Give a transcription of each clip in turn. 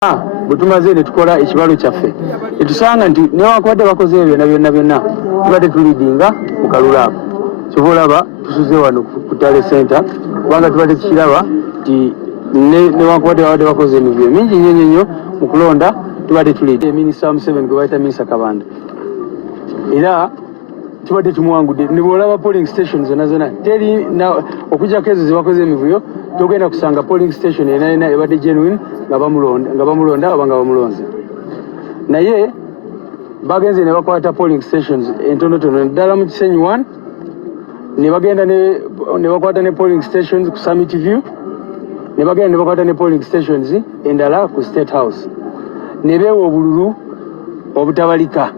butumaze ne tukola ekibalo kyaffe etusanga nti newankubadde bakoze ebyo byonna tubadde tulidinga mu Kalulu ako kyova olaba tusuze wano ku Tale Center kubanga tubadde tukiraba nti newankubadde babadde bakoze emivyo mingi nnyo mu kulonda tubadde tulidde minisita Museveni gwe bayita minisita Kabanda era tubadde tumuwangudde ne bw'olaba polling stations zonna teri okujjako ezo zebakoze emivuyo togenda kusanga polling station yena ebadde genuine nga bamulonda oba nga bamulonze naye bagenze ne bakwata polling stations entonotono ddala mu Kisenyi 1 ne bagenda ne bakwata ne polling stations ku Summit View ne bagenda ne bakwata ne polling stations endala ku State House ne beewa obululu obutabalika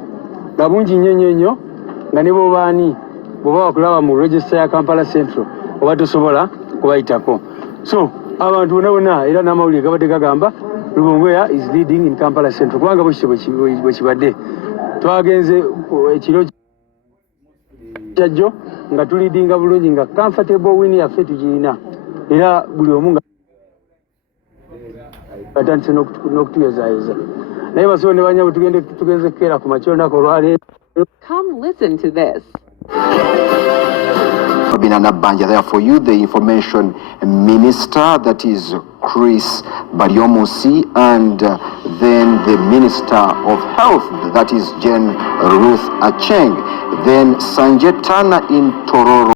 nga bungi nnyo nga ne bobaani bw'oba wakulaba mu register ya Kampala Central oba tosobola kubayitako. So abantu bonna era n'amawulire gabadde gagamba Rubongoya is leading in Kampala Central kubanga bwe kibadde twagenze ekiro kyajjo nga tulidinga bulungi nga comfortable win yaffe tugirina era buli omu nga batandise n'okutuyozaayoza naye basobola ne banyabo tugenze kukeera ku makya olunaku olwaleero. Come listen to this. Nabanjja there for you, the information minister, that is Chris Baryomusi, and then the minister of health, that is Jen Ruth Acheng, then Sanjay Tana in Tororo.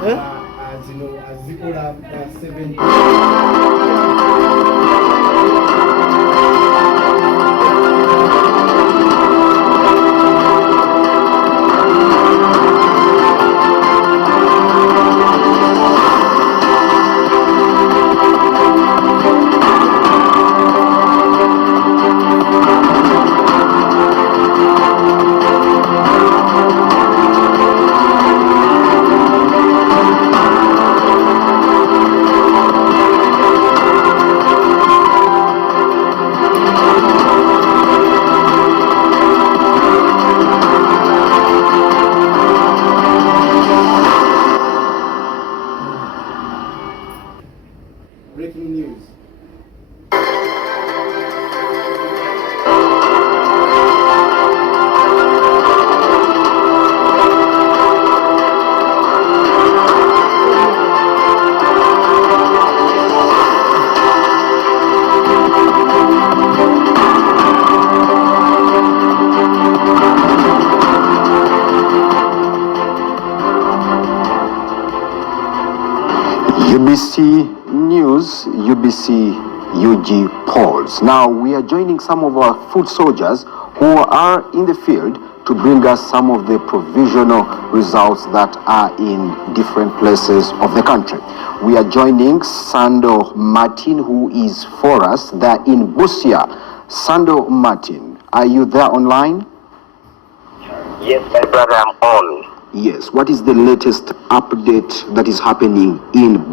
As you know, as Zikola 7. Breaking news. UBC News, UBC UG polls. Now we are joining some of our foot soldiers who are in the field to bring us some of the provisional results that are in different places of the country. We are joining Sando Martin, who is for us. They're in Busia. Sando Martin, are you there online? Yes, my brother, I'm on. Yes. What is the latest update that is happening in